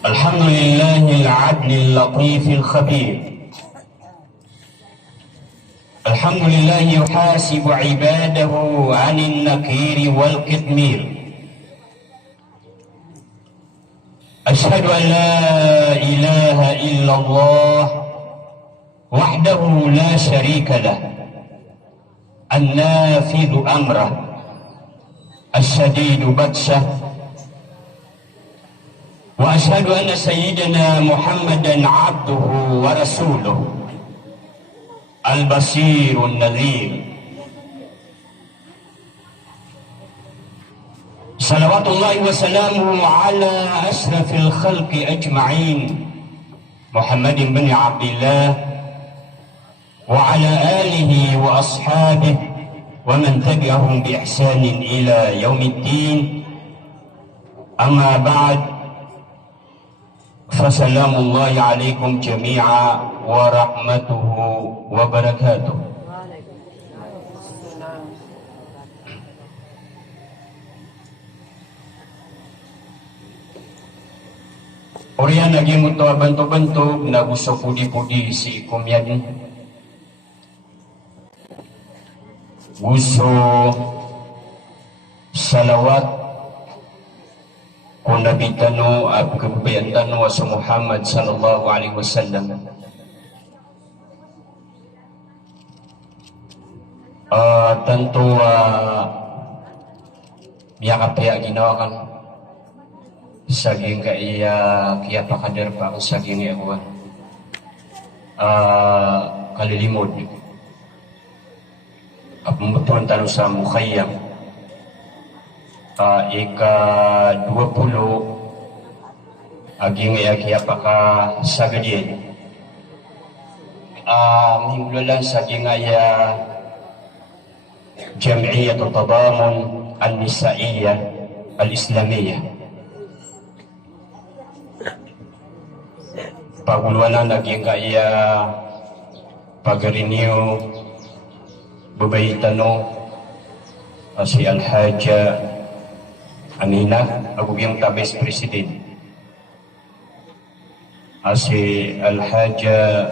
الحمد لله العدل اللطيف الخبير. الحمد لله يحاسب عباده عن النكير والقطمير. أشهد أن لا إله إلا الله وحده لا شريك له، النافذ أمره، الشديد بطشه. وأشهد أن سيدنا محمدا عبده ورسوله البصير النذير. صلوات الله وسلامه على أشرف الخلق أجمعين، محمد بن عبد الله وعلى آله وأصحابه ومن تبعهم بإحسان إلى يوم الدين. أما بعد، فسلام الله عليكم جميعا ورحمته وبركاته. Orian lagi mutua bentuk-bentuk naguso pudi-pudi si kumyan guso salawat kung nabitano at kabayantano sa Muhammad sallallahu alaihi wasallam. Tentu miyakapaya ginawa kan saging kaya pakadar pa ang saging iyakuan kalilimod pembetulan talo sa Mukhayyam ika-20 aging kaya paka sagadian minggulan saging aya Jam'iyyat Tadamun An-Nisa'iyyah Al-Islamiyah paguluanan naging kaya pagarinyo babayitano si Al-Hajja Aminah Agubiyang Tabes Presiden si Al-Hajja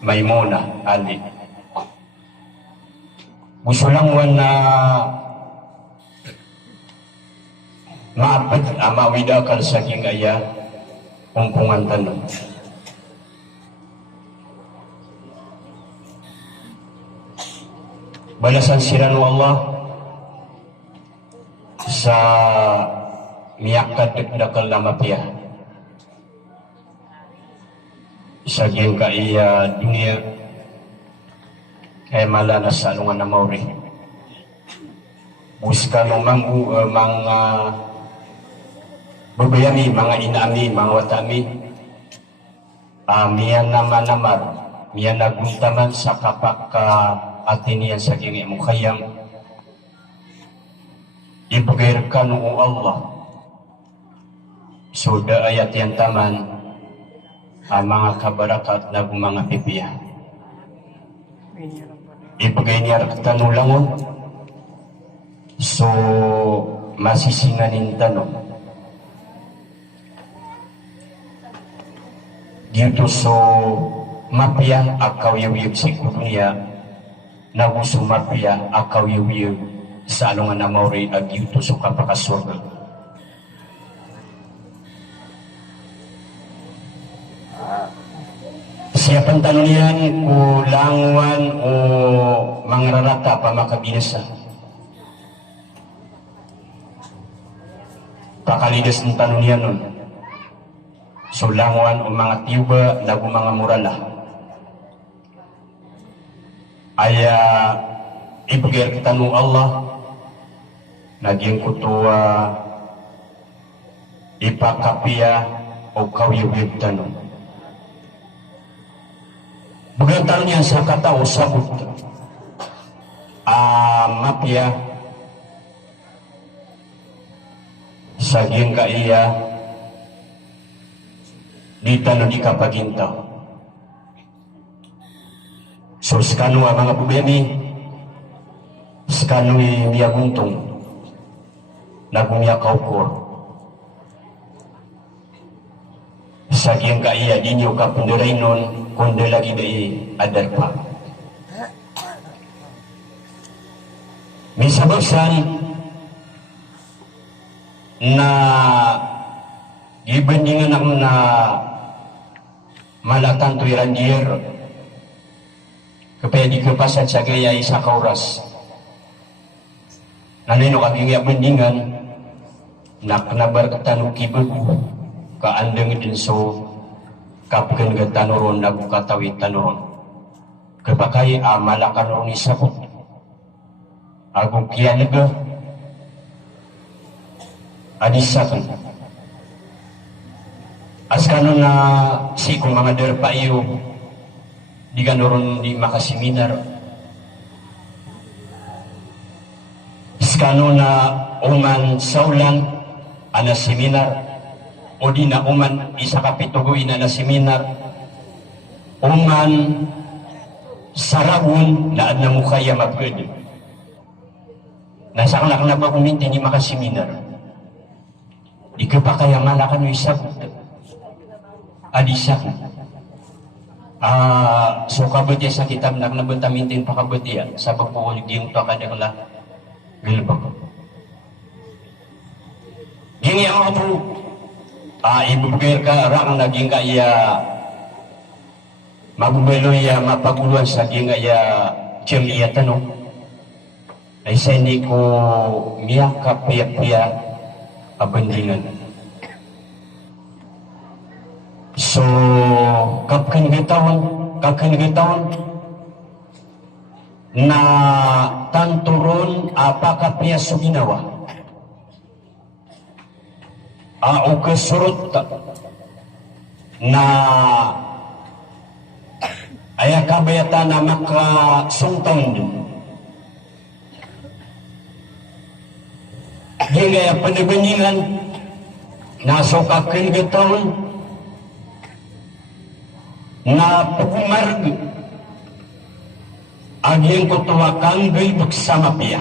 Maimuna Ali. Gusto lang na maabad mawida kal sa kingaya kumpungan tanong. Balasan siranu Allah sa miyakat dakal na mapia sa giyang kaya dunia kaya malana sa alungan na mauri buska mga babayami, mga inami, mga watami miyan naman namar miyan naguntaman sa kapak ka atinian sa kingi Mukhayyam ibagayarkan o Allah suda ayat yang taman ang mga kabarakat na mga pipiya ibagayar tanulangon so masisinganin tanong dito so mapya akaw yuyug si kudunya naguso mapya akaw yuyug sa alungan na mauri ag dito so kapakasurga. Siapang tanong yan kulangwan o mangrarata pa makabinasa kakalidas ng tanong yan nun sulangwan o mga tiuba lagu mga murala aya ibigay kita nung Allah naging kutuwa ipakapiya o kawyawid tanong bagantan niya sa katao sabot mapya saging kaiya di tanong di kapagintaw. So skano ang mga problemi, skano miya guntong, nagumya kaukor. Sagyang kaya dinyo ka penderay nun, kundi lagi day adar pa. Misabasan na ibandingan ako na malatan to irandier kapaya di kapasat sa gaya isa ka oras nanino kaging bandingan naknabar katanong kibagu kaandang din so kapkan gatanuron nagukatawit tanuron kapakay malakan ron isabot agong kiyanaga adisakan askano na si kung mga derpa iyo di ganoron di makaseminar askano na uman saulan ana seminar o di na uman isa kapituguin ana seminar uman sarabon na adna mukaya magpwede nasa kanak na ba kuminti ni makaseminar di ka pa kaya malakan mo isabot adisak so kabutya sa kitab nak nabutamintin pa kabutya sa pagpukul giyong to kadakla gilbak giyong yung ako ibubigay ka rang naging kaya mabubeloy mapaguluan sa giyong kaya jamiya tanong ay sa hindi ko miyak kapiyak-piyak abandingan. So, kapkan gitaon na tanturon apakah pia suginawa o kesurut na ayah kabayata na makasungtong hingga penebandingan na sokakan gitaon na pumarg aging kutuwakan gay bersama pia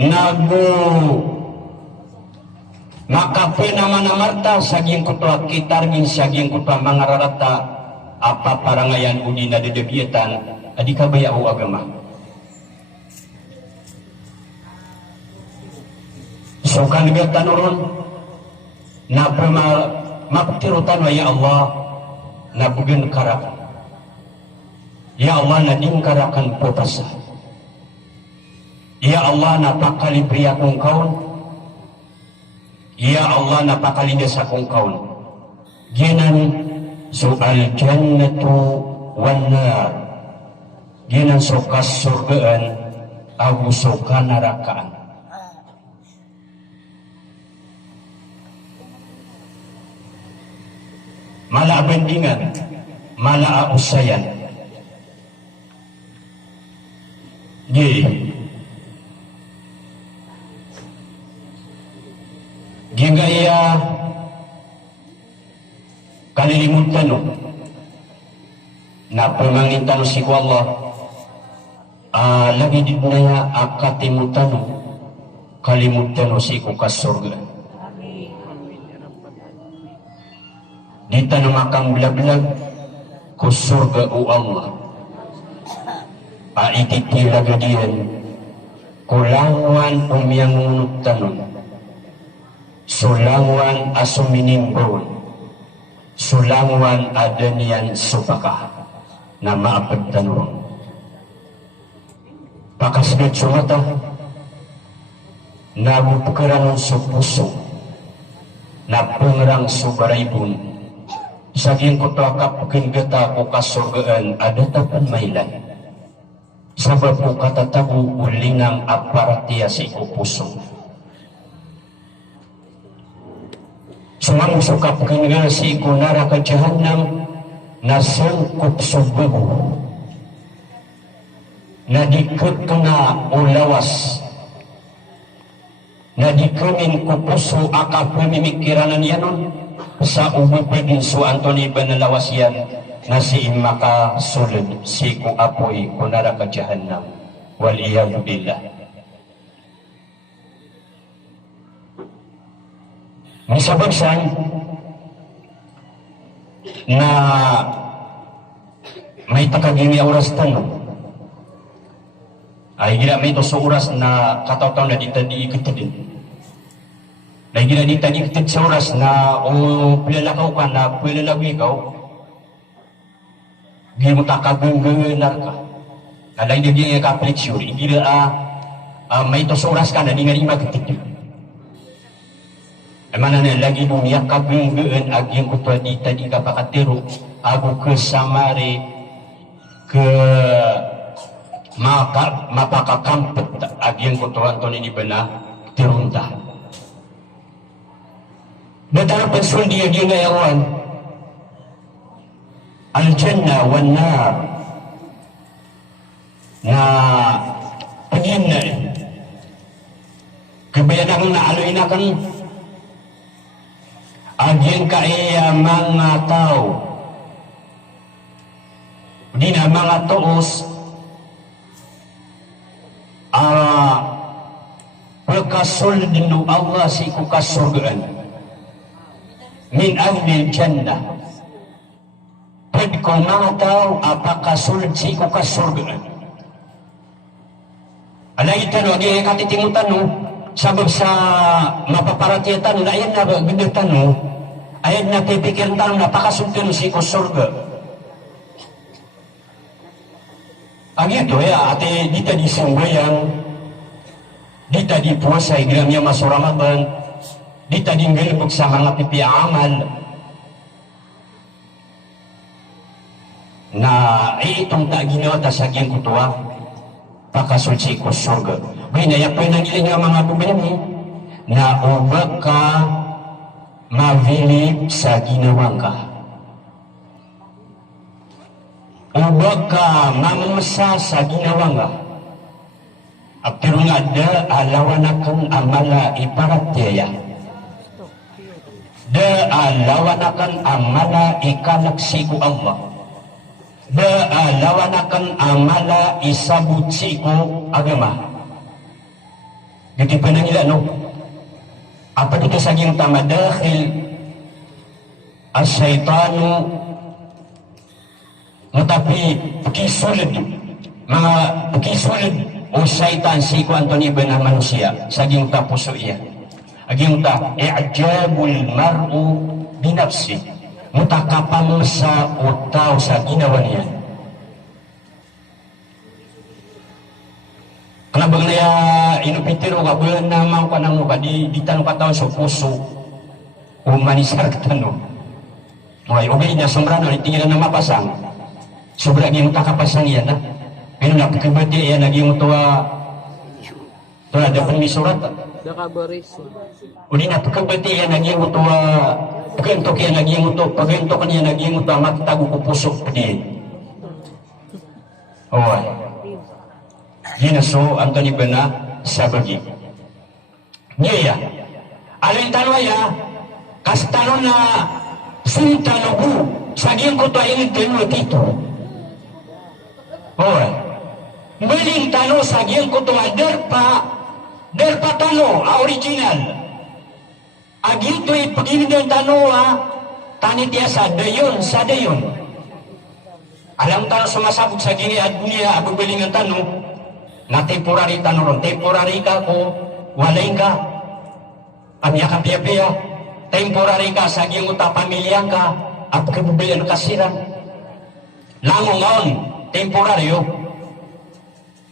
nagu makape naman amarta saging kutuwa kitar min saging kutuwa mangararata apa parangayan udi na dedebiatan adi kabaya o agama so kanigatan uron na maptirutan wa ya Allah na bugan kara ya Allah na dingkarakan potasa ya Allah na pakalibriya kong kaun ya Allah na pakalidasa kong kaun ginan soal jannatu wan nar ginan sokas surgaan agu soka narakaan mala bandingan, mala usayan. Gingaya kalilimutan na pangangintan si Allah lagi di naya akatimutan kalimutan si kukas surga. Di tanah makam belag-belag ku surga u Allah paititila gadian kulangan umyang ngunut tanong sulangan asuminimbon sulangan adanian supaka na maapag tanong pakasgad sumata na bupukaran sa puso na pengerang subaraybun saging kutuakap kinggata ko kasurgaan ada tapan mailan sabab ko katatabu ulingang aparatiya sa puso sumangusukap kinga si kunara ka jahannam na sangkup subabu na dikut kena ulawas na dikemin ko puso akap pemimikiranan yanon sa umupagin su Antoni Banalawas yan na si maka sulod si ku apoy kunara ka jahannam wal iyadu billah Bisabagsan na may takagini oras tanong ay gila may to sa oras na kataw-taw na dita di ikitidin na gila dita di ikitid sa oras na o pilalakaw ka na pilalagwi ikaw gila mo takagunggunar ka kalay di gila ka fleksyon gila may to sa oras ka na di nga di magkitid ay mana na lagi dunia kagungguan agyang kutwa dita di ka pakatiro ako kesamari ke mapakakampet agyang kutuan to ni bena tirunta. Dadang pensul dia na yawan al-jannah wan nar na pagina kebayanang na aluin akan agyang kaya mga tao di na mga tuos pagkasul dinu Allah si kukasurgaan min ahli jannah pwede ko mga tao apakasul si kukasurgaan alay tanong di katitimutan no sabab sa mapaparatiatan na ayan na gagatan no ayan na pipikiran tanong napakasultan si kusurga ang ito ate dita di sungbayang dita di puasa igramnya masuk Ramadan dita di ngelbuk sa mga pipi amal na itong tak ginawa ta sa agyang kutuwa pakasulsi ko surga ginaya pa nang iling nga mga bubani na ubag ka mavilip sa ginawang ka ubag ka mamasa sa ginawa nga pero nga da alawan akan amala iparatya da alawan akan amala ikalaksiku Allah da alawan akan amala isabutsiku agama jadi panangila no apa dito saging tamadakhil as-syaitanu tetapi pekisulid mga pekisulid o syaitan si ku Antoni benah manusia saging tapuso iya aging ta i'jabul mar'u binafsi mutakapam sa utaw sa ginawa niya kenapa niya inupitiro ka bulan naman ka nang muka di tanong ka taon sa puso o manisar ka tanong okay niya sombrano itingilan na mapasang sobra gyud kakapasang yan na pero napakabati yan naging tuwa tuwa da pun misurat da kabaris uli napakabati yan naging tuwa pagentok yan naging tuwa pagentok niya naging tuwa matatago ko pusok pedi oh yinaso Antoni bena sabagi niya alin talwaya kastano na sunta lugu saging ko tuwa yung tino tito oh meling tano sagian ko to derpa tano original agi to ipaginidan tano tani tiasa dayon sa dayon alam tano sumasabot sa gini at dunia abu belingan tano na temporary tano ron temporary ka ko walay ka amya ka piya temporary ka sagian ko ta pamilya ka at kabubayan kasiran langongon temporaryo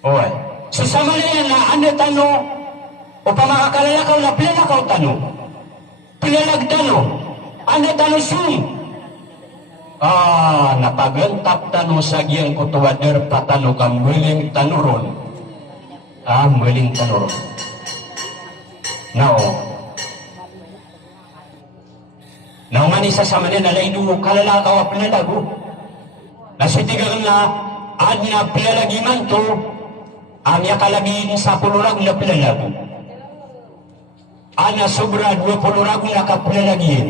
oy susama na yan na ano tano o pamakakalala na pilalakaw tano pilalagtano ano tano sum napagantap tano sa giyang kutuwader patano ka muling tanuron muling tanuron nao manisa sa manin alay dumo kalalakaw a pilalago nasitigang na ad na pilalagiman to amya kalagin sa pulurag na pilalago ad na sobra 20 ragon na kapilalagin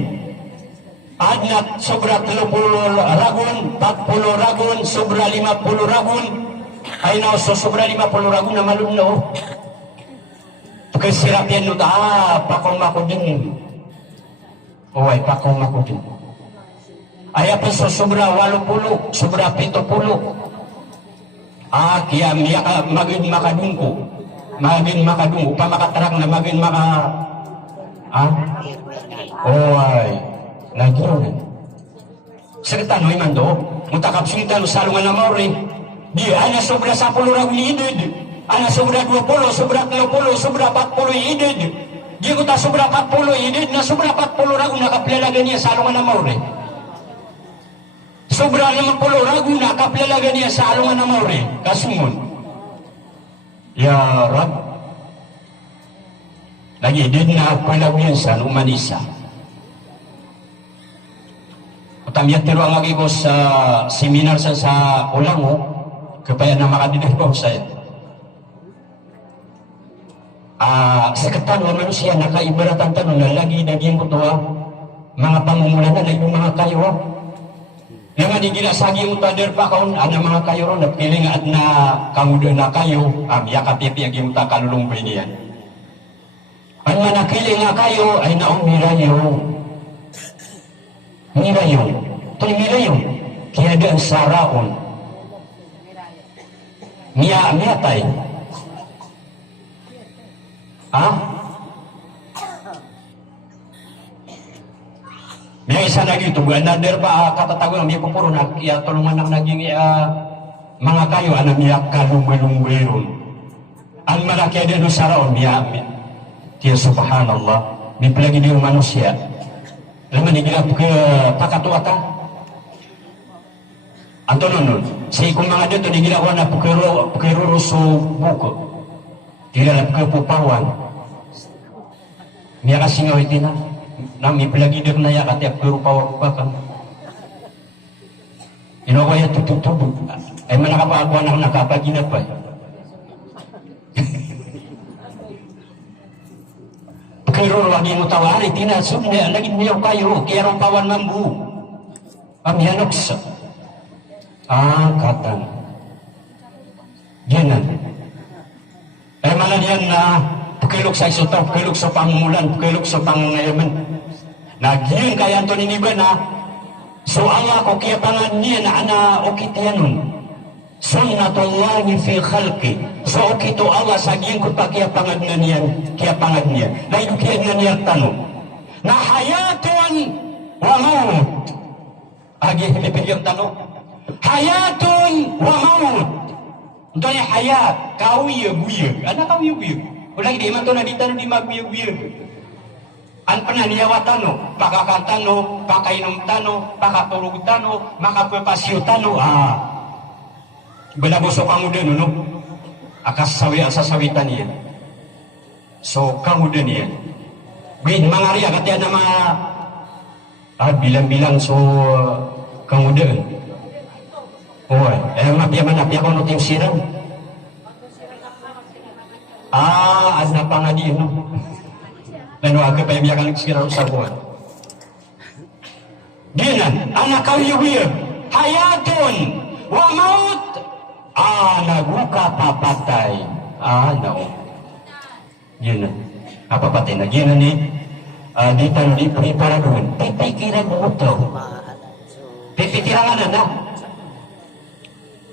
ad na sobra 30 ragon 40 ragon sobra 50 ragon ay na sobra 50 ragon na malunno kasi sirapyan no pakong makudin Uway, pakong makudin. Ay pa so sobra 80, sobra 70. Kaya magin makadungko. Magin makadungko. Pamakatarang na magin maka... Uway, nagyan. Serta no iman do, mutakap sinta no salungan na maure. Di, ana sobra 10 raw ni idid. Ana sobra 20, sobra 30, sobra 40 idid. Di ko ta sobra 40 idid na sobra 40 raw nakaplalagan niya salungan na maure. Sobra 50 ragu na kaplalagan niya sa alungan na maure. Kasungon. Ya Rab. Lagi din na palawin sa Numanisa. Utamiyat tiro ang lagi ko sa seminar sa Ulango. Kapaya na makadinig ko sa sekretan ng manusia nakaibaratan tanong na lagi naging kutuwa mga pamumulan na yung mga kayo. Naman igila sagi mo tader pa kaon ana mga kayo ron napiling at na kamuda na kayo yakap-yapi agi mo ta kalulong niyan. Ang manakiling nga kayo ay naong mirayo. Mirayo. Tuloy mirayo. Kaya daan saraon. Miyatay. May isa na gito, another ba katatago ng mga pupuro na kaya tulungan ng naging mga kayo, anong niya kalumbalumbayron. Ang malaki din ng saraon niya, kaya subhanallah, may palagi din yung manusia. Alam mo, nagilap ka pakatuata. Anto nun, sa ikong mga dito, nagilap ko na pukiruro so buko. Tilalap ka pupawan. Niya kasingaw iti na. Nami pelagi na ya katiap guru pawak bakang. Ino kaya tututubo. Ay manakapaagwa na nakapagina pa. Pero lagi mo tawaan ay tinasod niya lagi niyo kayo kaya rong pawan mambu. Amyanok sa. Katan. Diyan. Ay maladian na pukilok sa isota, pukilok sa pangulan, pukilok sa pangayaman. Nagyan kaya ito niniba na so Allah ko kaya pangan niya na ana okitayanon sunnatullahi fi khalqi so okito Allah saging ko pa kaya pangan na niyan kaya pangan niya na idukiyan na niya tanong na hayatun wa maut agi hilipin yung tanong hayatun wa maut ito niya hayat kawiyag-wiyag ano kawiyag-wiyag ulang di man ito na di tanong di magwiyag-wiyag. An pananiyawa tano, pakakatano, pakainom tano, pakatulog tano, makapapasyo tano, balabosok ang udan, no? Akasawi asasawitan niya. So, kamu din yan. Bin, mga riya, katiyan na mga bilang-bilang, so, kamu din. Oy, mapiyaman ko no ting sirang. Asa pa nga di, no? Lano aga pa yung biyakan nagsikira sa buwan. Diyan, anak kawiyawiyag, hayatun, wa maut, naguka papatay. No. Diyan, papatay na. Diyan ni, dito ni para doon. Pipikiran mo ito. Pipikiran na.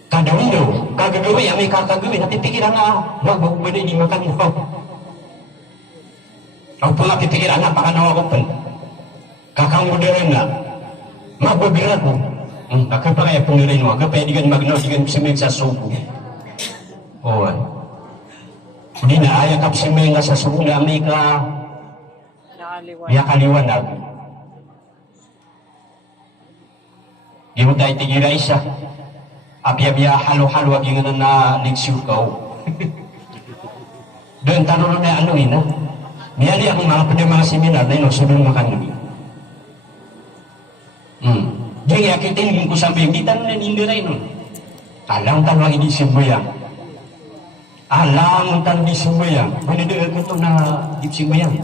Kadawin kagagawin, may kakagawin, napipikiran na. Wag ba di makan mo. Ang pula pipikiran na pakanawa ko pun. Kakang modern na. Mababirat mo. Akal pa kaya pungirin mo. Akal pa digan magnaw, digan simeng sa subo. Hindi na ayakap simeng nga sa subo na may ka kaliwanag. Di mo tayo tigira isa. Abya-bya halo-halo agi nga na leksyon ka. Doon tanong na ano ina. Niyali akong mga seminar na sunod makanuli. Jadi akitin ko sabi, hindi tanong na nindiray nun. Alam tanong hindi simbayang. Alam tanong di simbayang. Pwede ko ito na di simbayang.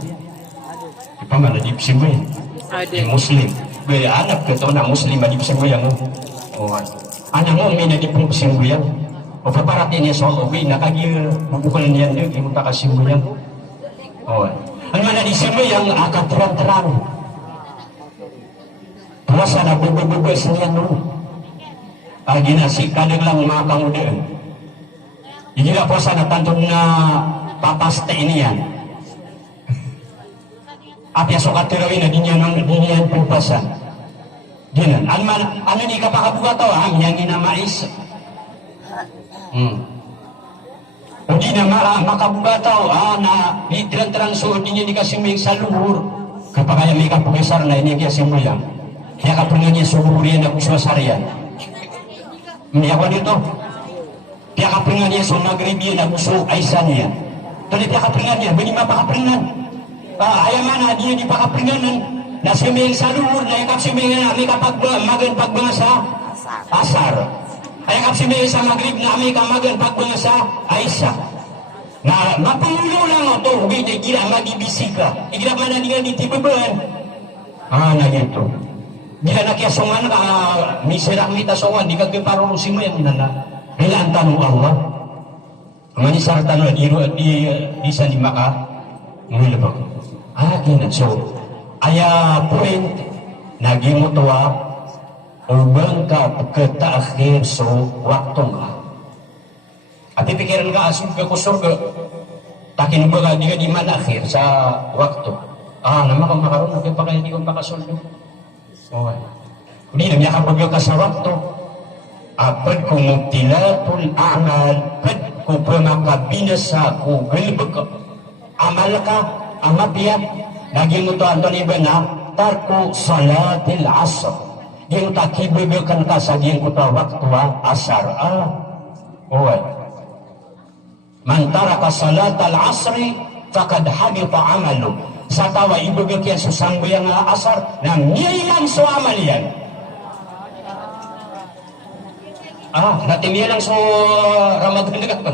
Di pa man na di simbayang. Di Muslim. Kaya anak ko ito na Muslim na di simbayang. Anak mo may na di pong simbayang. O paparatin niya sa Allah, nakagir, mabukulan niya niya, hindi mo ta kasimbayang. Ang mana di sini yang akan terang-terang. puasa na bebe senian dulu. Gina si kadang lang mga kamudaan. Gila puasa na tantun na papaste ini yan. Apya sukat tirawin na dinyan puasa. Gina, ano ni kapakabuka to ha? Yang ginamais. Hindi na makabuka to na terang-terang suod niya dikasih may sa luhur. Kapag kaya may kapugisar na ini kaya simulang. Kaya kapag niya suhurian na kuswasarian. Miyawan dito. Kaya kapag niya sumagribian na kuso aysan niya. Tuloy kaya kapag niya, bini mapakapringan. Ayaw man, di niya di pakapringanan. Na siming sa luhur, na yakap siming na may magan pagbangasa asar. Ayakap siming sa magrib na may kamagan pagbangasa aysa. Na mapangulo lang ito, hindi gila magibisika. Igila man na niya ditibabaan. Na ito. Gila na kaya songan ka, miserak mita songan, di ka kiparurusin mo yan na. Kailan tanong Allah? Ang isang tanong, di sa lima ka, ngulabag. Gina. So, aya point, naging mo tuwa, ubang ka pagkataakhir so waktu nga. At ipikiran ka, surga ko surga. Takin ba ka, di ka di manakhir sa waktu. Naman kang makaroon, naging pa kaya di kong pakasuldo. Okay. Hindi na niya kapag ka sa waktu. Apad ko mubtilatul amal, pad ko pamakabinasa ko galibag ka. Amal ka, amabiyat. Lagi mo to Anton iba na, tarko salatil asr. Yung takibigakan ka sa diyang ko to waktu asar. Okay. Man taraka salatal asri, fakad habita amalu. Sa tawa ibigay kaya susanggo yung asar, na nilang so amal yan. Natin lang so Ramadan na ka.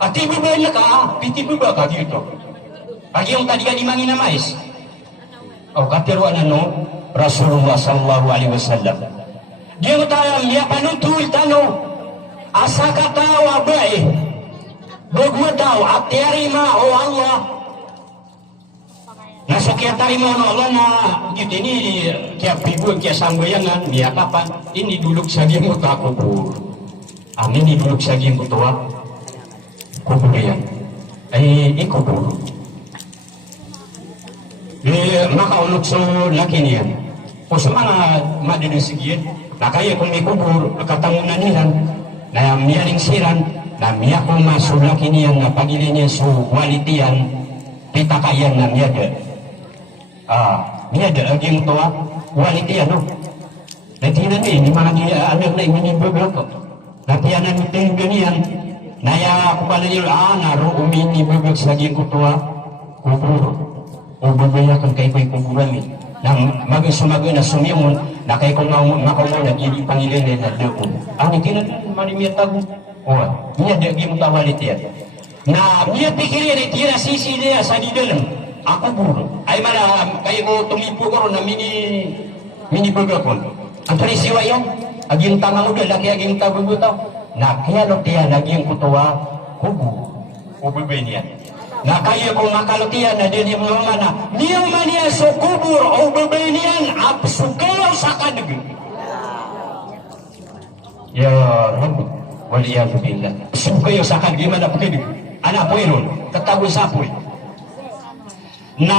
At ibibay na ka, pitibibay ka dito. Pagi yung tadi ka di manginamais. Katiruan Rasulullah sallallahu alaihi wasallam. Dia tahu dia panutul tano. Asa katawa bae. Bogma tahu aterima Allah. Nasa kaya tarima Allah na gitu ini kaya pibu kaya sambayangan dia kapan ini duluk saja mo ta kubur. Ini duluk saja mo to kubur yan. Ikubur. Makaulog so laki niyan. O sa mga madidisigiyan, na kaya kung may kubur, katangunan niyan, na miyaling siran, na miya kung masulaki niyan, na pagili niya so walitiyan, pitakayan na miyada. Miyada, aging to walitiyan, no? Natinan niya, ni mga anak na iminibagay ko. Natiyanan niya ganyan, naya ko pala niyo, naro uminibagay sa aging ko to kubur. O babayakan kay ko'y kuburan nang mag-sumagoy na sumiyong na kay kong makaw na gili pangilin na doon. Ang ikinan manimiyatag niya dagi mo tawalit yan. Na niya pikirin ay tira sisi niya sa didalam. Ako buro. Ay mala kay ko tumipo ko na mini burger ko. Ang siwa yan. Aging tamang udah laki aging tabubutaw. Na kaya lo tiyan aging kutuwa kubu. Ububay niya. Na kaya kung makalutian na din yung mga na niya man niya so kubur o babalian at sukaw sa kadag. Ya Rabbi, waliyadu billah. Sukaw sa kadag, gimana po kadag? Anak po yun, katago sa po. Na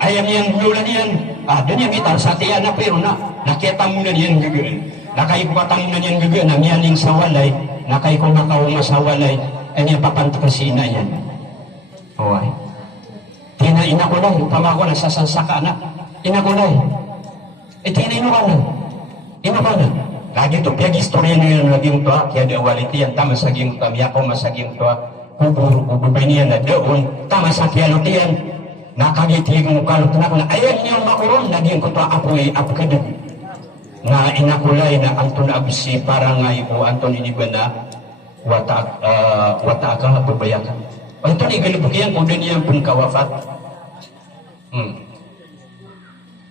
ayam yang bulan yan, dan yang kita sa tiyan na po yun na, nakita mo na yan gagaan. Nakaipatang na yan gagaan na miyaling sa walay, nakaikong makawang sa walay, ay papantok si ina yan. Ina ko lang, pamako na sasansaka na. Ina ko lang. Ina ka na. Ina ka na. Lagi to, piyag istorya niya yung laging to, kaya di awaliti yan, tama sa ging to, miyako masaging to, kububay niya na doon, tama sa kiyaluti yan, nakagitig mo kalot na, ayan niyang makuron, laging ko to, apoy, apkadag. Na inakulay na Anton Absi, parang ngay o Anton Iniba na, wata ka babayakan. Ito ni galibukian kung din niya pun kawafat.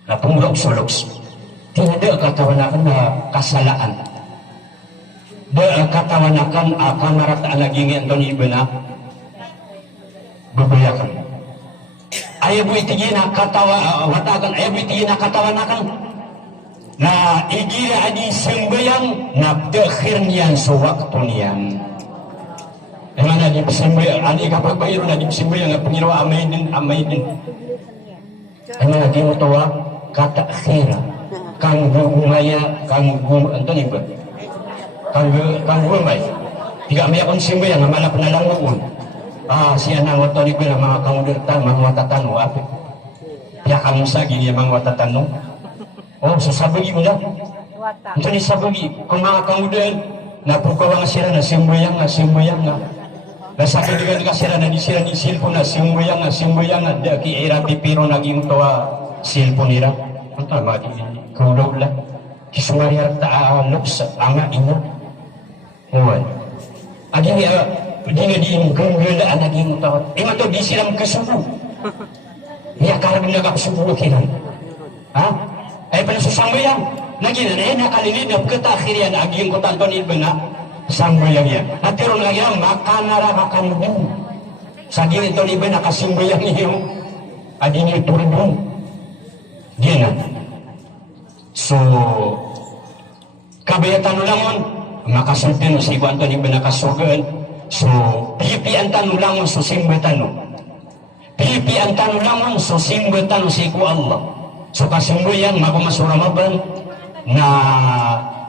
Na pumulog-sulogs. Tidak katawanakan na kasalaan. Da katawanakan kamarat alaging Anton Iba na babayakan. Ayaw mo itigina katawa, watakan, ayaw mo itigina katawan akan. Na igira adi sembayang na dekhir niyan sa waktu niyan. Emang adi sembayang, adi kapag bayro na adi sembayang na pangirawa amay din. Emang adi mo tawa kata akhira. Kang gumaya, Anthony ba? Kang gumay. Tiga may akong sembayang na malap na lang noon. Siya na Anthony ba mga kamudirta, mga watatano. Kaya kamo sa gini mga watatano. Sabagi mo na. Ito ni sabagi. Kung mga kamudan, napukawa nga sila na simbayang nga. Nasakit dengan kasira na disira di silpo na simbayang nga. Daki irati pero naging tawa silpo nila. Ang tama di kulaw lang. Kisumari harap taalok sa ama ina. Uwan. Adi nga di yung ganggalaan naging tawa. Mato di silang kasubo. Niya karang nagakasubo kinan. Ay panasusambuyang lagi na nakalilidap ketakhirian aging kutanton ilbena sambuyang yan at tiron lagi ang makanarakakan mo sa gini ito ilbena kasimbuyang iyo aging itulbong gina so kabayatan ulangon makasultin si kuanton ilbena kasugaan so pipian tanulangon so simbatan pipian tanulangon so simbatan si ku Allah. So kasimbuyan magumasura Ramadan na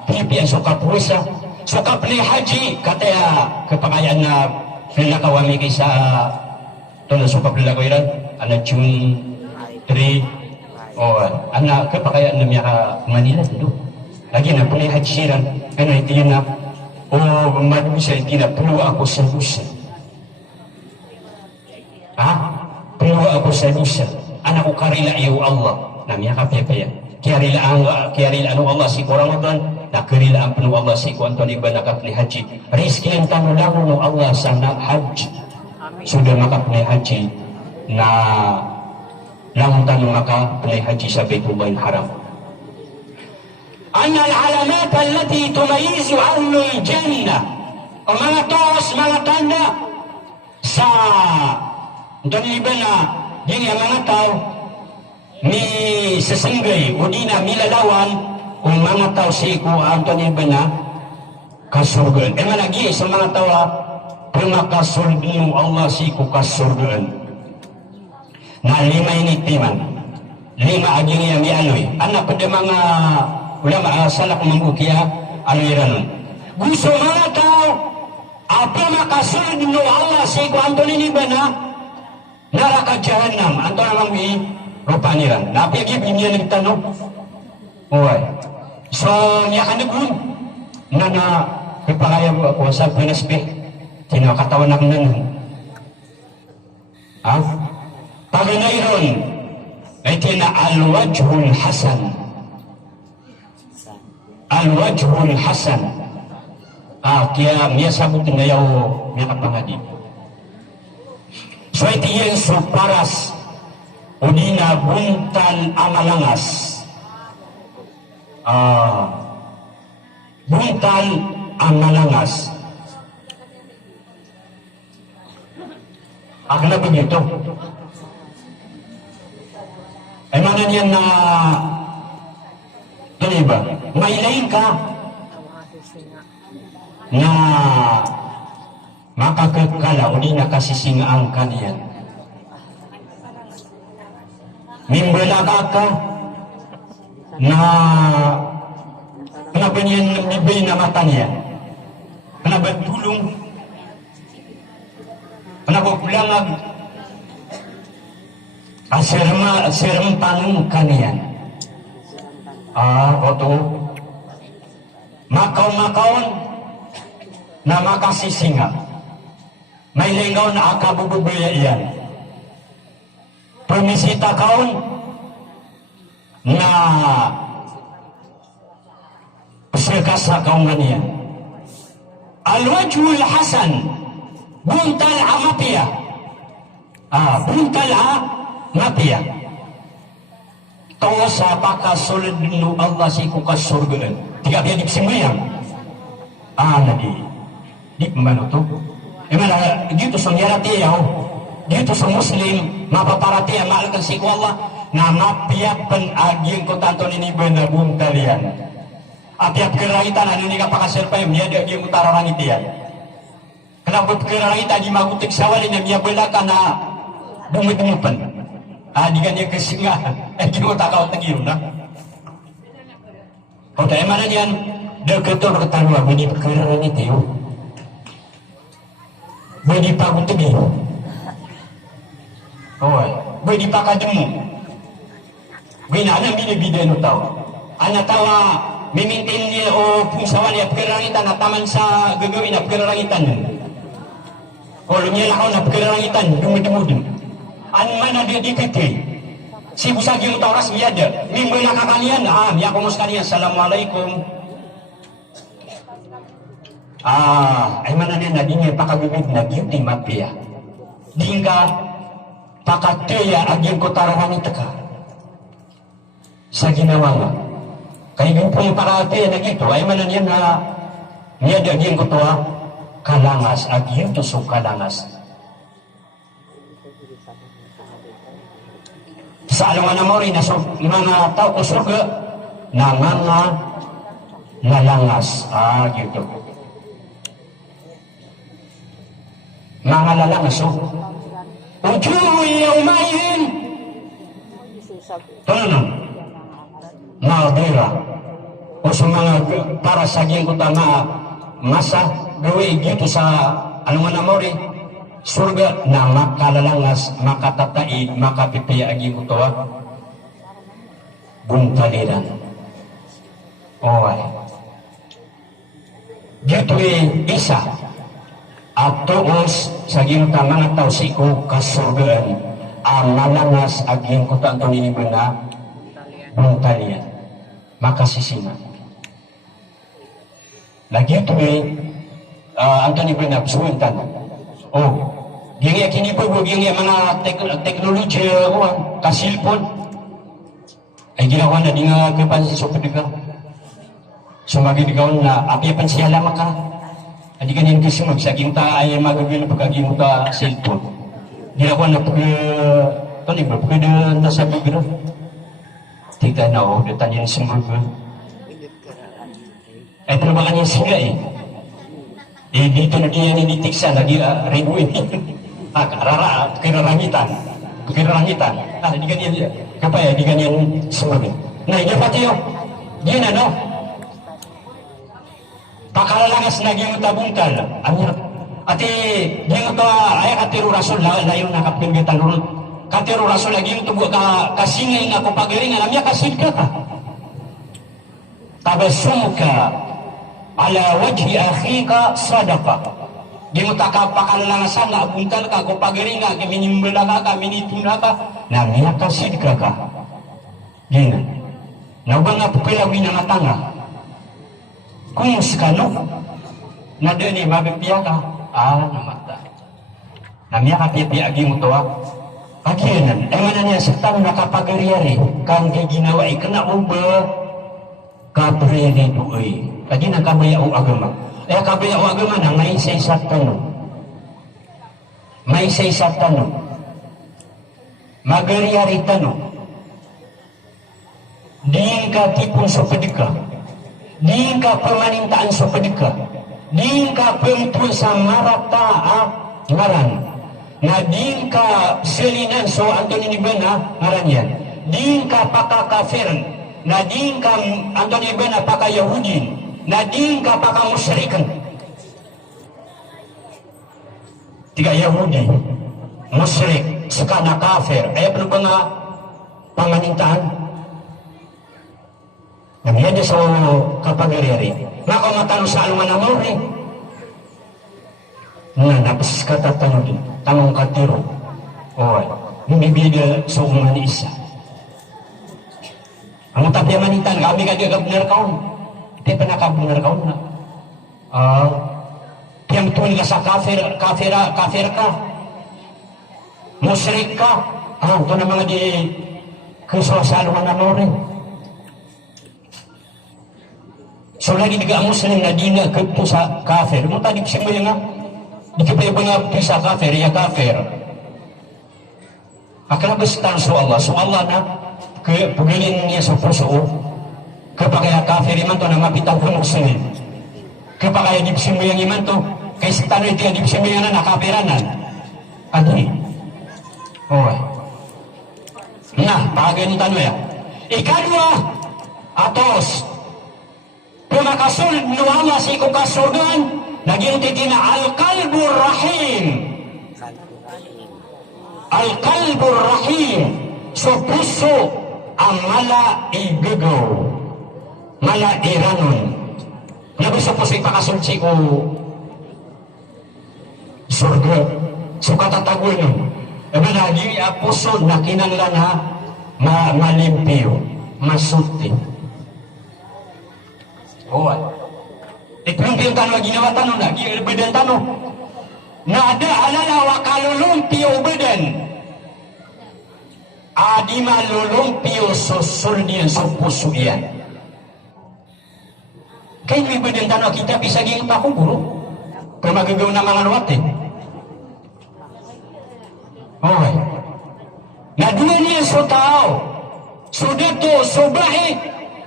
pipian so kapusa so kapli haji kataya kepakayaan na pinakawami kaysa ito na so kapli lagoyran ana June 3 ana kepakayaan na miya Manila dito lagi na puli haji ran ano iti na madusa iti na pulo ako sa busa pulo ako sa busa anak ko karila iyo Allah namanya kapya-pya kiarila anu Allah si ko Ramadan nakirila ang penuh Allah si ko Antoni ba nakapli haji rizki yang tamulango no Allah sa haji sudah makapli haji na langutan makapli haji sa Baitullahil Haram anna al-alamat allati tumayizu ahlul jannah ang mga tos, mga tanda sa Antoni ba na yun ang mga tao ni sesenggay o di na milalawan kung mga tao si ko Anthony Bena kasurgan malagi sa mga tao pumakasurgan Allah si ko kasurgan na 5 initiman 5 aging niya mialoy anak pada mga ulama salak mambukiya aloy gusto mga tao apa makasurgan Allah si ko Anthony Bena naraka jahannam Anthony Mambi rupaniran napi lagi binian ng tanong so niya ka nagun na kipakaya mo ako sa pinaspe tinakatawan ng nanon paganayron ay tina alwajhul hasan kaya miya sabot na yaw miya kapangadi so iti yan so paras udina buntal amalangas buntal amalangas akala begitu ay mana niyan na ba may lain ka na makakakala udina kasisingaan ka niyan mimbalaga ka na kenapa niyan nabibay na mata niya kenapa tulong kenapa kulangag asirempang kaniyan oto makaw-makaon na makasisinga may linggaw na akabububaya iyan permisita kaon na sekasa kaon ganian alwajhul hasan buntal amapia buntal amapia tawa sa pakasulid nu Allah si kukasurgaan tiga biya di simbayang nadi di mana to emang gitu so nyarati yaw dito sa Muslim mapaparati amalkan si Allah nama piapan aging ko tanto ini benar bung kalian apiap keraitan anu ni kapakasir pa dia dia aging utara langit dia kenapa keraitan di magutik sawalin dia belaka na dumit-dumipan digan dia kesinga aging utakau tegiu na kau tak mana dia deketor ketanwa beni keraitan itu beni pagun tegi beni pakademu Bina ana bide no tao. Ana tawa mimintin niya o pungsawan niya pagkarangitan at taman sa gagawin na pagkarangitan. O lumiya ako na pagkarangitan, dumudumudum. An mana dia dikete. Si busagi yung tauras miyada. Mimboy nakakalian. Miya kumus kaniya. Assalamualaikum. Ay mana dia na dinga pakagawin na beauty mapia. Dingka pakataya aging kotarang itaka. Sa ginawa nga. Kaya yung pong parati na gito, ay manan yan na niya daging ko to kalangas, aging tusok kalangas. Sa alam nga mo rin, mga tao ko surga, na mga lalangas. Gito. Mga lalangas, Ujuhu yawmayin. Tanong. Nadira o sa mga para sa giyang utama masa gawi gitu sa ano man amori surga na makalalangas makatatai makapipaya aging utawa buntaliran gitu isa atuos sa giyang utama nga tao siko kasurgaan ang malangas aging kutaan to nini na buntalian maka sisina lagi itu Antoni Benab suuntan dia kini po dia mga teknologi kasilpon ay ginawa na di nga kapan sa pagdigaw sumagi digaw na api pansiala maka adi ganyan kisimag sa ginta ay magagil pagkaging ta silpon ginawa na Tony bro pagkada nasa bigro Tita na detanyan sumber ko. Ay trabakan niya sila dito na diyan initiksa lagi ribuin. Karara kirarangitan. Di ganyan kapaya di ganyan sumber. Nah, iya pati yo. Diyan ano? Pakalalangas naging tabungkal. Anya ati diyan to ay katiru rasul layo nakapilgitan rurut. Katero rasul lagi untuk buat kasingay nga kung pagalingan namanya kasid ka tabasumuka ala wajhi akhika sadaqa di mo takapakalangasan na abuntal ka kung pagalingan minimula ka minituna ka namanya kasid ka gina naubang nga pupilawin ang atanga kung skano na doon mabipya ka namata namanya kapipiagi mo to Agianan, emang niya sa tao nakapagariari kang ginawa kena uba kabreri duoy. Lagi na kabayao agama. Kabayao agama na may say satano. May say satano. Magariari tano. Diin ka tipong sa pedika. Diin ka pemanintaan sa pedika. Diin ka pempuan sa marata ngaran. Na din ka selinan so Antoni Ibana ngaran yan. Din ka paka kafir. Na din ka Antoni Ibana paka Yahudi. Na din ka paka musyrikan. Tiga Yahudi, musyrik, sekana kafir. Ay perlu nga pamanintaan. Namanya dia so kapagariari. Maka matalo sa aluman na mo napis kata tanong tanong katiro bibida sa uman isa ang tapya manitan kami ka dia benar kaon di pa nakabenar kaon na tiyang tuwil ka sa kafir ka musyrik ka ito na mga di kesuasaluan na mo rin so lagi diga muslim na di na kagpo sa kafir mo tadi siya mo yung di ka pa nga sa kafir, ya kafir. Akan besar so Allah na ke pugilin niya sa puso kapag kafir iman to na mapitaw ko muslim kapag dipsim yang iman to kay setan itu dipsim yang na kapiranan adi nah bagian tanu ya ikadua atos pemakasul nu Allah si ku kasurgan naging titina al-qalbur rahim al-qalbur rahim so puso ang mala igagaw mala iranon nabi sa puso ipakasulci ko surga suka tatagul nun lagi puso na kinanglan ha malimpyo masuti itlumpyo tanong ginawa tanong lagi badan tanong na ada alala wa kalulumpyo badan adi malulumpyo susul dia supusu iyan kaya may badan tanong kita bisa ging takuburo kaya magagaw na mga nuwate na dua niya so tao sudah to subahi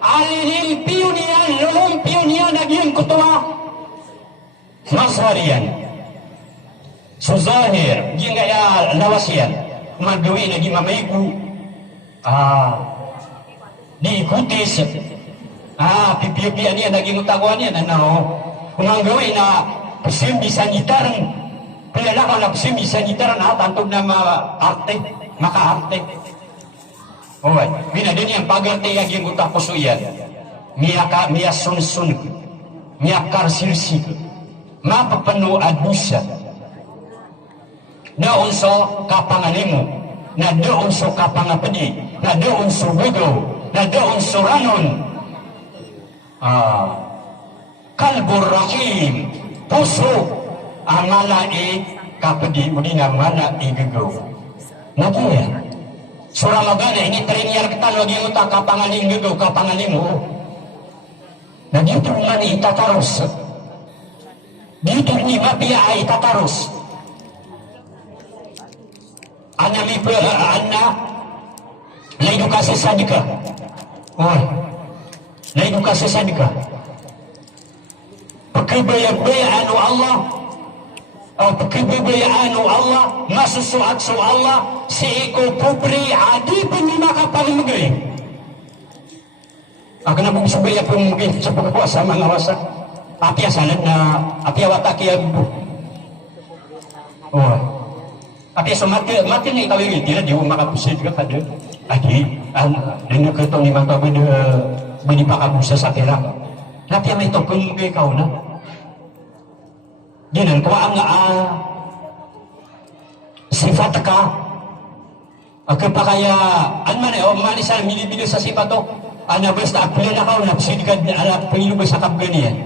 alilimpyo niya lulumpyo niya naging kutuwa masarian suzahir yung kaya lawasyan magawi lagi mamayku diikutis pipi-pipian niya naging utaguan niya kung ang gawin na pasim bisa gitarang pilala ka na pasim bisa gitarang tantog na maka-arte binadin yang pagarte yaging utak puso yan miya sun miya karsilsi mapapano adusa na unso kapangalimu na doon so kapangapedi na doon so gugo na doon so ranon kalbur rahim puso ang malai kapedi udina malai gugo na kaya surah magana ini teriniar kita lagi utak kapangaling gugo kapangalimu na dito man itataros dito ni mapia ay tataros ana la edukasi sadika la edukasi sadika pagkibaya-bayaan Allah pagkibaya-bayaan Allah masusuat sa Allah si iko pupri adi penima kapal magay akan na mong subaya pong magay sa pagkakuasa mga wasa api asalan na api awataki agibu api mati ni tawin tira di makapusit ka pada adi dengan keto ni mata bedi pakabusa sa pera napi may tokong kay kau na dinan ko ang sifat ka kapakaya man manisan milibili sa sifat to ana basta apila na kau na pusit ka ala pengilu sa kapganian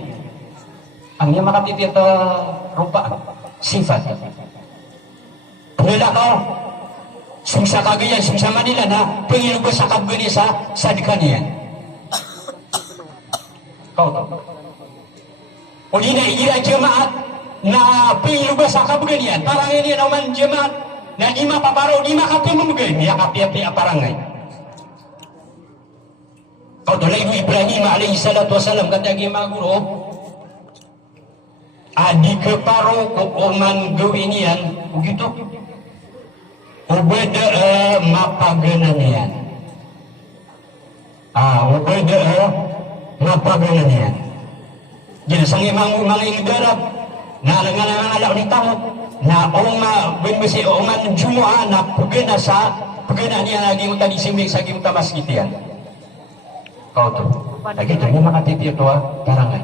ang niya makatipit rupa sifat wala ka sumsa kagayan sumsa Manila na pengilu sa kapgani sa sadikanian kau to o di na jemaat na pengilu sa kapganian parang ini naman jemaat na ima paparo di makapi mamagay niya kapi-api aparangay kau to Ibu Ibrahim alaihi salatu wasalam kata mga guru adi keparo ko oman gawinian begitu ubeda mapagananian ubeda mapagananian jadi sangi manging darab na langan ala ni tamu na oma benbesi oman jumua na pugena sa pugena niya lagi uta disimbing sa giuta masjid kau tu lagi tu makatipir to karangan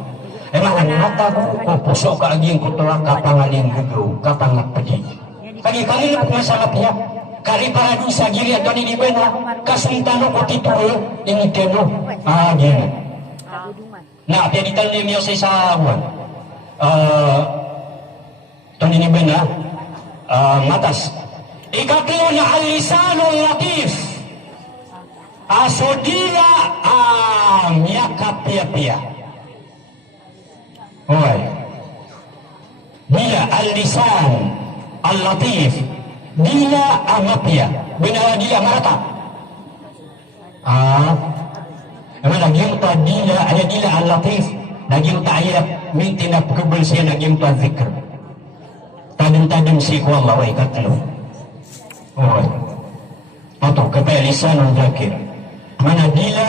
emang mata ko puso ka aging kutuwa kapangaling gugo kapangapedi kali masalah pihak kali para dusa giri atau ni bena kasintano ko titulo ini teno gini nah pia ditalnya miyo sa buwan to ni bena matas ikatlo na al-lisanul latif asodila miaka pia bila al-lisan al-latif dila amapia benar dila marata emang lagi ta dila ada dila al-latif lagi ta ayat mintina kebersihan lagi ta zikr tadem si ku Allah wa ikatlu atau kata lisanul zakir mana dila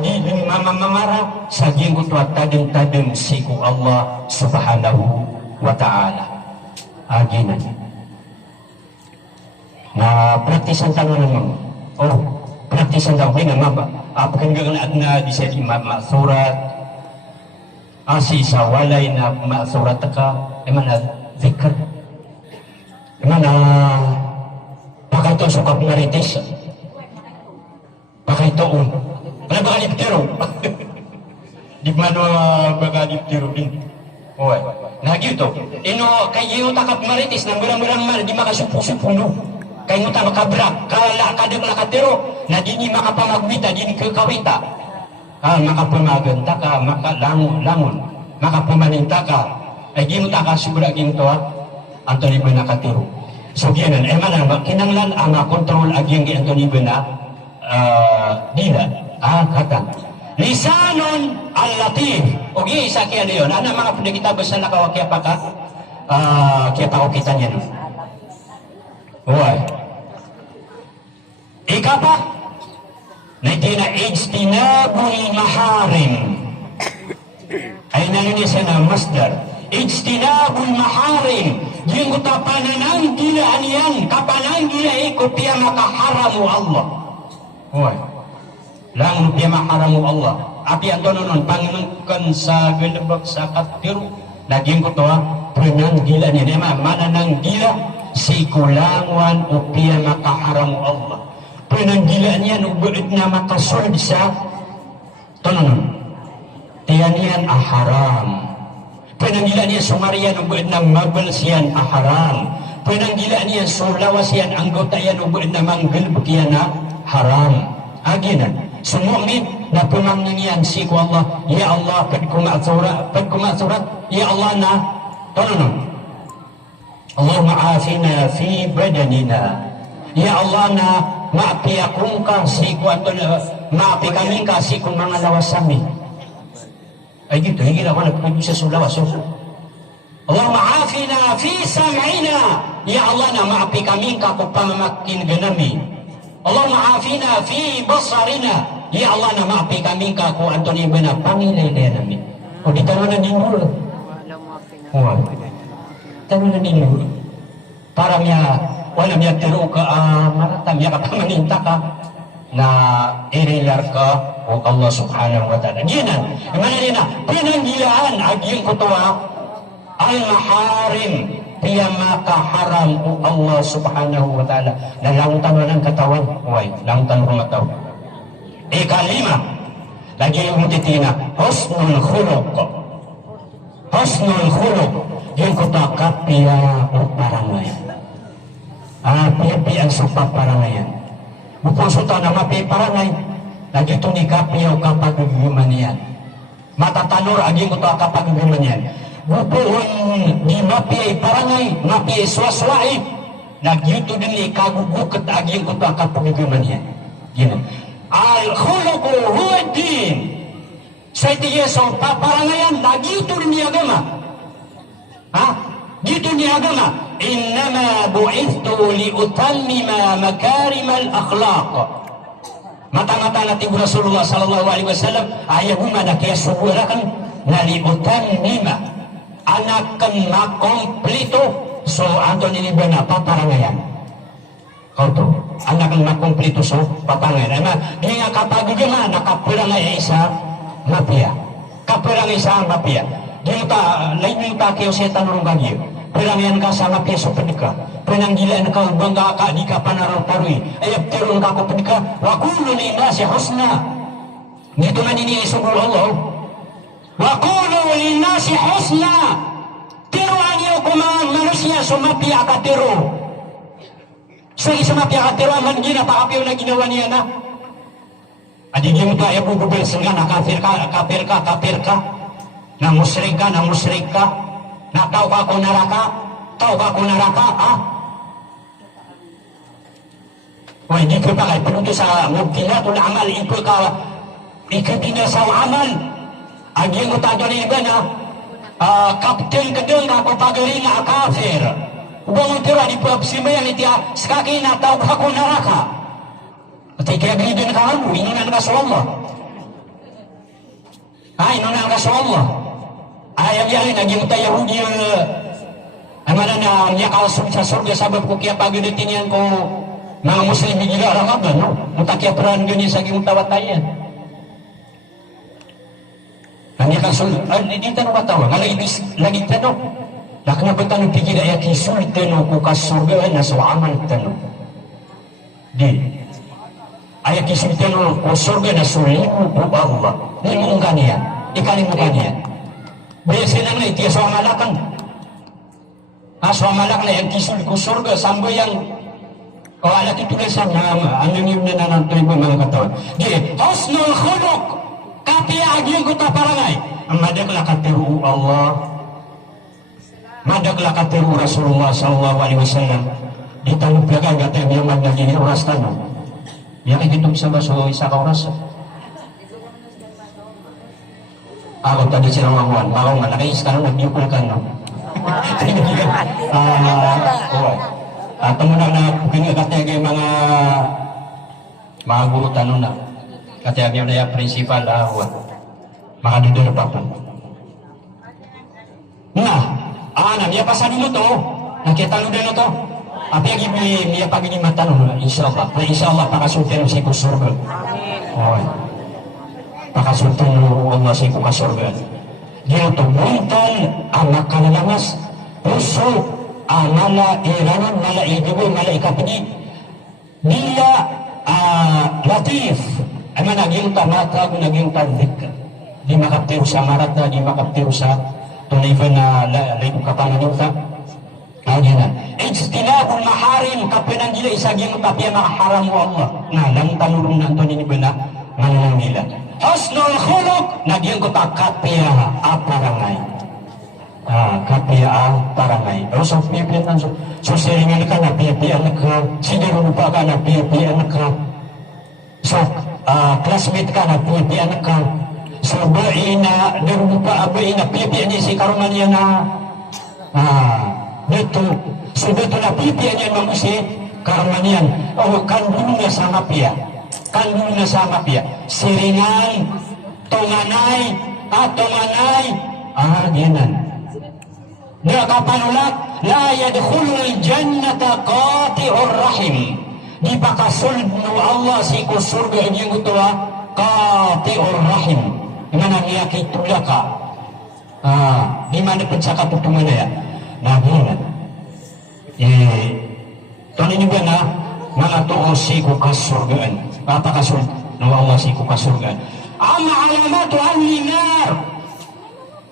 di mama mamara saging ku tadem si ku Allah subhanahu wa ta'ala aginan. Nah, praktisan tangan praktisan tangan ini apa? Apakah enggak na di sini surat asi sawalay na surat ka emana zikr emana pakai to sukap maritis pakai to wala bakal iptiro di mana bakal iptiro din nah gitu ino kayo takap maritis nang berang-berang mal di makasupo-supo no kayo ta makabrak kala kadang nakatiro na dini makapamagwita dini kekawita makapamaganta ka makalangon makapamaninta ka ay di mo ta ka subra ginto Anthony Bena nakatiro so ginan mana kinanglan ang kontrol agyang gi Anthony Bena dila kata lisanon al-latif o gi isa kaya yun ano mga pinagita basta nakawakya pa ka kaya pa ko kita niya no ikapa na ijtinabul maharim ay nalini siya na masdar ijtinabul maharim yung kapananang gilaan yan kapanang gila ikot piya makaharamu Allah lang piya makaharamu Allah api ato nun panginangkan sa galabag sa katiro laging ko to panang gila niya mananang gila si kulangwan o piya makaharamu Allah penanggilaan yan ubuit na makasold sa tanong tiyan yan haram penanggilaan yan sumarian ubuit na mabals yan haram penanggilaan yan sulawas yan anggota yan ubuit na manggalbuk yan haram aginan sumu'min na pumangin yan si ku Allah ya Allah pagkumasurat ya Allah na tanong Allahumma afina fi badanina ya Allah na maapi akong kasi ko ato na maapi kaming kasi kung mga lawas sami ay dito higil ako nagpagod sa sulawas Allahumma afina fi sam'ina ya Allah na maapi kaming ka kung pamamakin ganami Allahumma afina fi basarina ya Allah na maapi kaming ka kung ato na iba na pangilay namin o di tanong na ninyo tanong na ninyo para niya wala miya tiro ka marata miya kapamaninta ka na irilar ka o Allah subhanahu wa ta'ala ginan imana na pinanggilaan agyong kutuwa al-maharim piya makaharam o Allah subhanahu wa ta'ala na langtan mo ng katawan langtan mo ng katawan ikalima lagi yung titina husnul khuluq yung kutuwa kapiya o parangay piya ang supa parangay bukong suta na mapi parangay lagi ito ni kapiyaw kapag-uguman yan matatanor aging ito kapag-uguman yan bukong di mapi ay parangay mapi ay swaswai lagi ito din ni kagugukat aging ito kapag-uguman yan al-khuluqu huwa din sa itiya sa paparangayan lagi ito din ni agama dito ni agama إنما بعثت لأتمم مكارم الأخلاق mata-mata natin Rasulullah sallallahu alaihi wasallam ayahuma na kaya suburakan na liutammima anakan makomplito so anto nilibana paparangayan kauto anakan makomplito so paparangayan di nga kapagugama nakapurangay isa mapia kapurangay isa mapia di ta lain ta kayo sa tanong kagyo perangyan ka sa nga peso pedika penanggilaan ka bangga ka di ka panaraw-paroy ayap tirong ka ko pedika wakulo ni nasi husna dito man ini isubul Allah wakulo ni nasi husna tiruan niyo ko mga manusia sumapia ka tiro sumapia ka tiro man gina pakapiw na ginawa niya na adigim ka ayaw bububel sanga na kafir ka na musrik ka na tao ka kung naraka Wah, di ka pakai penuntut sa mubtilatul amal, ikabina sa amal. Agi ang utadyo na iba na, kapten kadang ako pagaling na kafir. Ubang utira di pabsimayan itiya, skaki na tawag ako naraka. At kaya gilido na kahamu, inunan ka sa Allah. Inunan ka sa Allah. Ayam yari, naging tayo Yahudi yung amana na niya kalasong sa surga, sabab ko kaya pagalitin yan ko mga Muslim gila orang apa, no? Mutakya peran gini saging tawatayan. Hanya kasul, di tanong katawa, lagi tanong. Lakna ba tanong pikir ayat kisul tanong ko kasurga na suaman tanong. Di. Ayat kisul tanong ko surga na sulimu po Allah. Limu kaniya. Ikalimu kaniya. Biasa lang na itiya suamalakan. Suamalak na yang kisul ko surga sampai yang kalau ada tulisan nama, ano yung nananatoy mo mga katawan. Di. Husnul khuluq. Kapia agyang kuta parangay. Madagla katiru Allah. Madagla katiru Rasulullah sallallahu alaihi wasallam. Di tanong pagka gatay yung magdagini oras tanong. Yang hidup sama so isa ka oras. Ako tadi silang wawan. Ako malaki sekarang nag-yukul ka no. Teman na kini katanya mga guru tanong na. Katanya dia prinsipal maka duduk apa nah dia pasal dulu to nakita lu dulu to apa yang dia pagi ni mata lu insyaallah pakasultan si ku surga pakasultan Allah si ku surga dia to buntan anak kalalamas usul amala irana mala ibu malaikat ini dia latif mana naging tamata naging tandik di makaptiru sa marata di makaptiru sa tunayban na layo kapanganuta kaya ijtinabul maharim kapinan gila isaging tapi makaharam mo Allah na lang tanurong na ito ninibana manunang nila husnul khuluq naging ko ta kapya aparangay kapya aparangay o so pipian so seringan ka na pipian ka siguro pa ka na pipian ka so classmate ka na pipian ka so baina narupa baina pipian niya si karuman niya na dito so dito na pipian niya mamusi karuman niyan kandung na sa mapya siringan tonganay diyanan dia kapanulak la yadkhulul jannata qati'ur rahim di pakasulnu Allah si ku surga yang utua qati'ur rahim di mana dia kitulaka di mana pencakap itu mana ya nah gini tahun ini bana mana tu si ku kasurgaan apa kasulnu Allah si ku kasurgaan amma alamatu ahli nar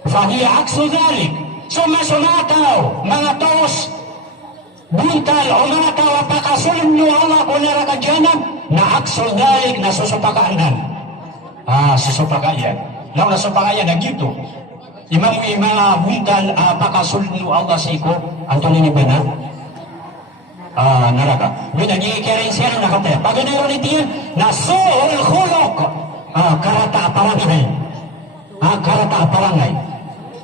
fahiya aksu dhalik sumatao mga tos buntal o mga tao pakasulun nyo Allah kung naraka dyanam na aksul dalik na susupakaanan susupakaayan lang na susupakaayan na gitu imang mga buntal pakasulun nyo Allah siko Antonio ni Bana naraka binagigikarin siya na nakataya paganayon itiyan na su'ul khuluq karata aparangay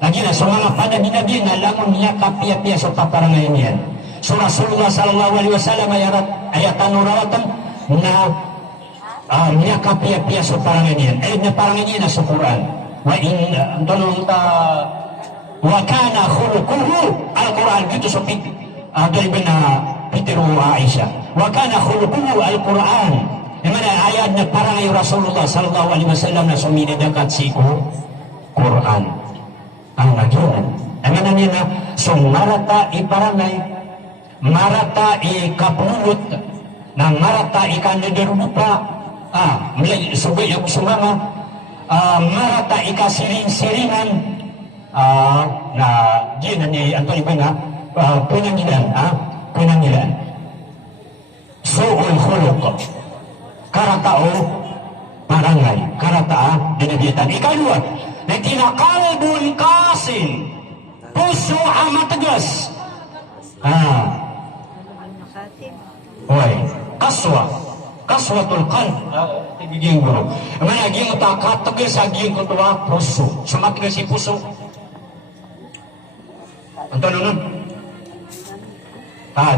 lagi na sa mga panaginabi na lamang niya kapia-pia sa paparangay niyan so Rasulullah sallallahu alaihi wasallam ayat nurawatan na niya kapia-pia sa parangay niyan na parangay niyan sa Quran wa kana khuluquhu al-Quran gitu sa dari bina Pitero Aisyah wa kana khuluquhu al-Quran mana ayat na parangay Rasulullah sallallahu alaihi wasallam na sumidakat siku Quran ang nagyunan. Ano niya na, so marata iparanay, marata ikapulot, na marata ikandiderupa, mulai subay yung sumama, marata ikasiring-siringan, na di na ni Antonio Bana, pinangilan. Su'ul khuluq, karatao, parangay, karataa, dinabitan. Ikaluwa, na tinakalbun kasin puso amat tegas kaswa kaswatul qalb tibiging guru mana aging utak tegas aging kutua puso semakin si puso anton nun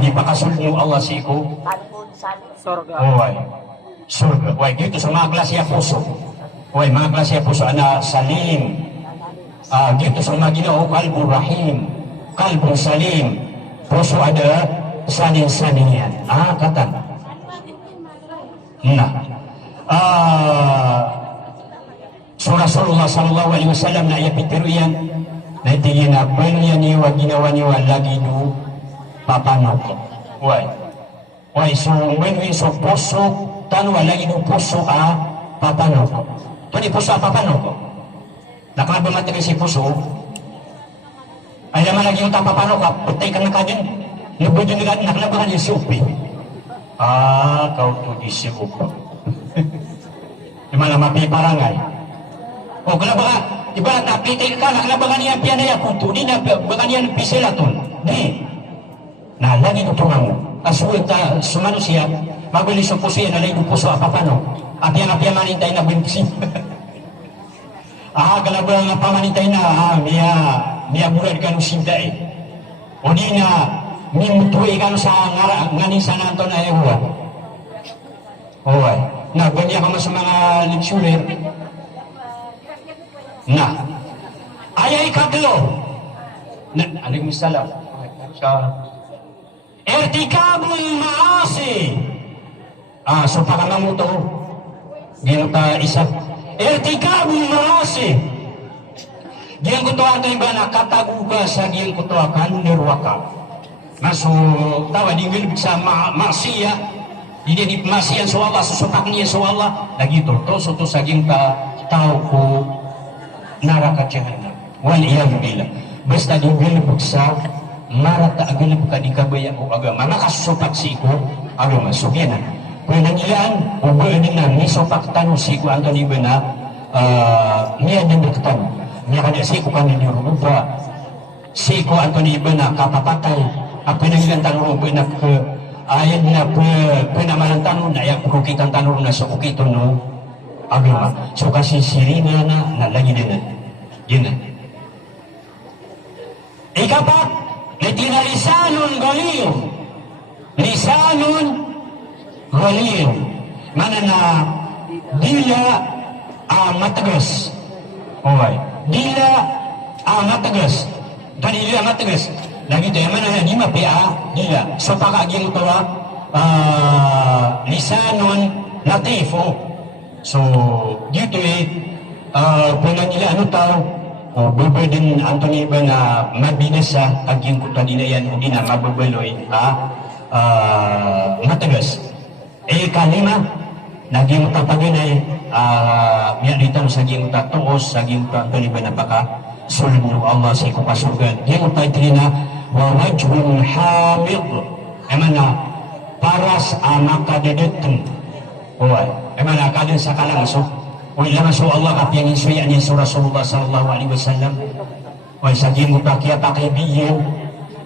di pakasulmu Allah siku Surga. Surga gitu sama kelas ya puso mga kelas ya puso ana salim gitu sama Ginoo kalbur rahim kalbur salim puso ada saling-salingan kata nah Rasulullah sallallahu alaihi wasallam na yapitiruyan na itigina banyan niwa ginawa niwa lagi nu papanok way so when so puso tanwa lagi nu puso papanok to ni puso papanok nakaba materi si puso ay naman lagi yung papanok patay ka na kadin nabudyo nila nakalabahan yung supi kau tu disiup di mana mapi parangay kenapa ibarat napitik ka nakalabahan niya pianaya kutu di na bakan niya pisilaton di nah lagi tutungan mo asulit sumanusia mabili sa puso yan alay puso apapano apian manintay na binksi kalabang pamanintay na niya murad ka nung sinda o di na mintuwi ka sa nganing sananto na ewa na ganyan ka sa mga litsuler na ayay kadlo aling misalam sa irtikabul maasi so pakamamuto ginuta isa irtikabul maasi giyang kutuan to iba na kataguga sa giyang kutuakan nirwaka maso tawa di ngilbig sa maksiya hindi ni maksiyan sa Allah susupak niya sa Allah lagi to so to sa giyang tao ko naraka jahanam wal iyadu billah basta di ngilbig sa marata agilib ka di kabaya o agama nakasupak si ko agama so yan kung nangilaan o ba din na nisopak tanong si ko Anthony Bena niya din dekatan niya kanya si ko kanin yung ruba si ko Anthony Bena kapapatay apa nangilaan tanong ba na ayan na penamalan tanong na ayan kukitan tanong na sa ukito no agama so kasi sirina na lagi din yun ikapat Latina lisanun galiw mana na dila matagas dila matagas dila matagas lagi tayo mana na lima dila so pakaging ito lisanun latifo so dito punan nila ano tao bebe din Anthony ba na mabinasa aging kuta nila yan hindi na mababaloy matagas kalima naging tapaginay miyalitan sa ging tatuos sa ging Anthony ba napaka sulmo Allah sa ikupasugan yung taitrina wawajhul hamid emana paras makadedeteng emana kadin sa kalangso Wala so Allah kapiyang insuyan niya sa Rasulullah sallallahu alaihi wasallam. Wala sa gimu pakia pakibiyan.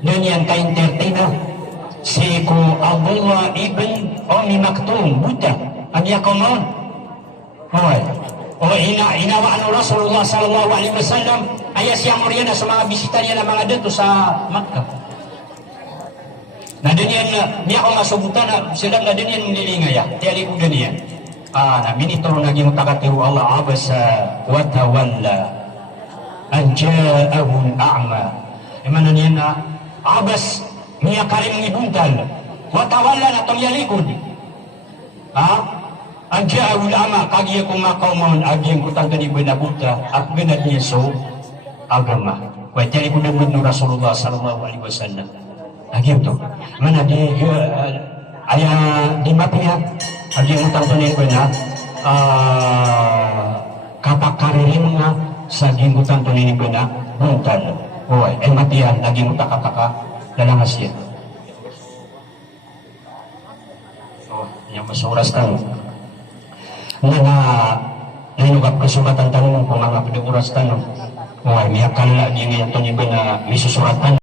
Nanyan ka entertainer. Si ko Abdullah ibn Umi Maktum Buddha. Anya komon. Inawaan Rasulullah sallallahu alaihi wasallam. Ayah siya muriana sa mga bisita niya na mga dito sa Makkah. Na dinian niya ko masubutan na sila na dinian nilingaya. Tiyali ko dinian. Minito naging takatiru Allah abasa wa tawalla an ja'ahu al-a'ma imana niya na abas niya karim ngibuntal wa tawalla na tong yalikod an ja'ahu al-a'ma kagiya kung makamon aging kutang gani benabuta at ganad niya so agama wa tiyali ko nabud no Rasulullah sallallahu alaihi wasallam agim to mana di aya di mapia agi utang tunin ko na kapakaririn nga sa gingutan tunin ko na buntan matian lagi utang kapaka dalangas yan yung masuras tang na nainugap kasugatan tanong kung mga pinukuras tanong miyakal lagi ngayon tunin ko na misusuratan